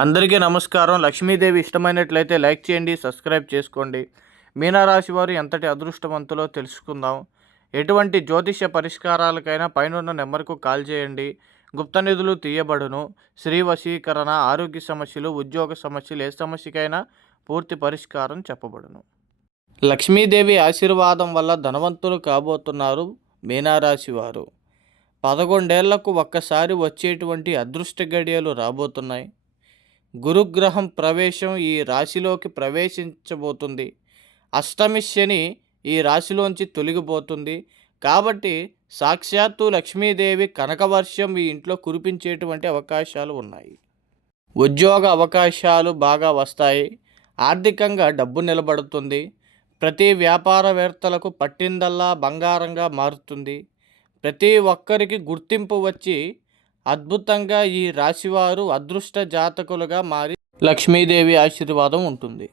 అందరికీ నమస్కారం. లక్ష్మీదేవి ఇష్టమైనట్లయితే లైక్ చేయండి, సబ్స్క్రైబ్ చేసుకోండి. మీనరాశి వారు ఎంతటి అదృష్టవంతులో తెలుసుకుందాం. ఎటువంటి జ్యోతిష్య పరిష్కారాలకైనా పైనున్న నెంబర్కు కాల్ చేయండి. గుప్త నిధులు తీయబడును. స్త్రీ వశీకరణ, ఆరోగ్య సమస్యలు, ఉద్యోగ సమస్యలు, ఏ సమస్యకైనా పూర్తి పరిష్కారం చెప్పబడును. లక్ష్మీదేవి ఆశీర్వాదం వల్ల ధనవంతులు కాబోతున్నారు మీనరాశి వారు. 11 ఏళ్లకు ఒక్కసారి వచ్చేటువంటి అదృష్ట గడియలు రాబోతున్నాయి. గురుగ్రహం ప్రవేశం ఈ రాశిలోకి ప్రవేశించబోతుంది. అష్టమి శని ఈ రాశిలోంచి తొలగిపోతుంది. కాబట్టి సాక్షాత్తు లక్ష్మీదేవి కనకవర్షం ఈ ఇంట్లో కురిపించేటువంటి అవకాశాలు ఉన్నాయి. ఉద్యోగ అవకాశాలు బాగా వస్తాయి. ఆర్థికంగా డబ్బు నిలబడుతుంది. ప్రతి వ్యాపారవేత్తలకు పట్టిందల్లా బంగారంగా మారుతుంది. ప్రతి ఒక్కరికి గుర్తింపు వచ్చి అద్భుతంగా ఈ రాశివారు అదృష్ట జాతకులుగా మారి లక్ష్మీదేవి ఆశీర్వాదం ఉంటుంది.